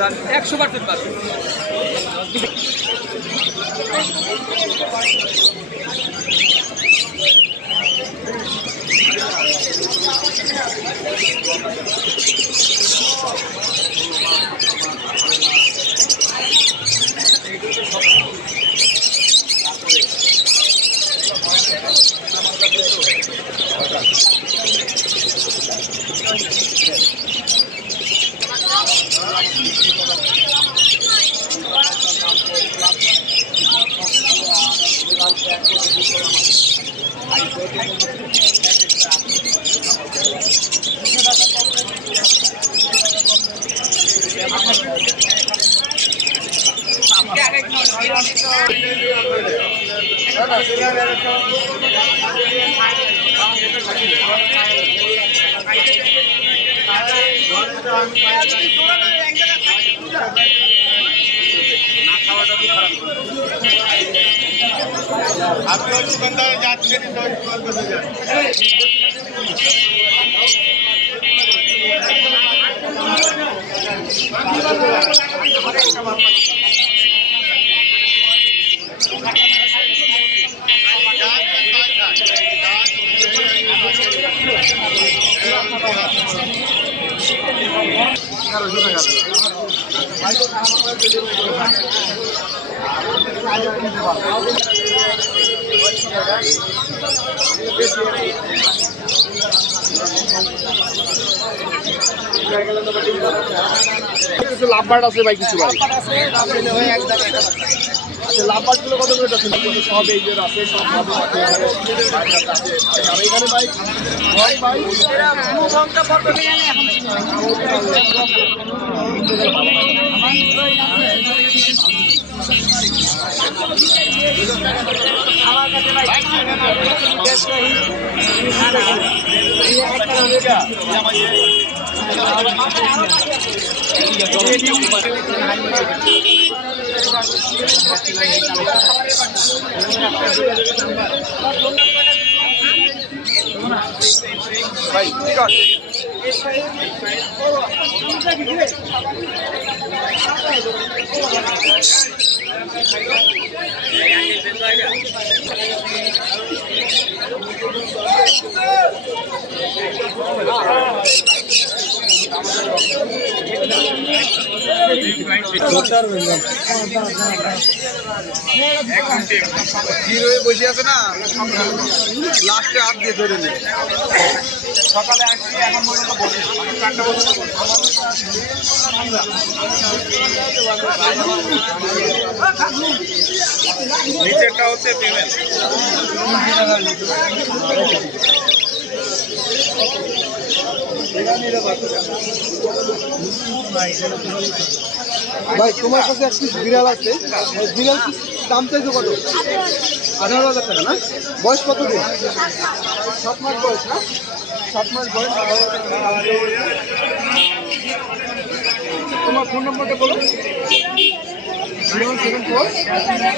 100% পাবে। আপনার দোকানদার যাচ্ছেন লাভবার্ড আছে ভাই, কিছু ভাই আচ্ছা, লাভবার্ড গুলো কত করে আছে? সব এই যে আছে, সব এখানে ভাই ভাই ভাই ঠিক আছে। বসে আছে না, লাস্টে হাত দিয়ে ধরে নেই। সকালে আসছি, এখন পর্যন্ত বসে 4টা পর্যন্ত। নিচেরটা হচ্ছে ফিমেল। ভাই তোমার কাছে এক পিস বিড়াল আছে, বিড়াল দাম চাইছো কত? 18,000 টাকা না? বয়স কত দিন? 7 মাস বয়স না? 7 মাস বয়স। তোমার ফোন নম্বরটা বলো। 074 আসলে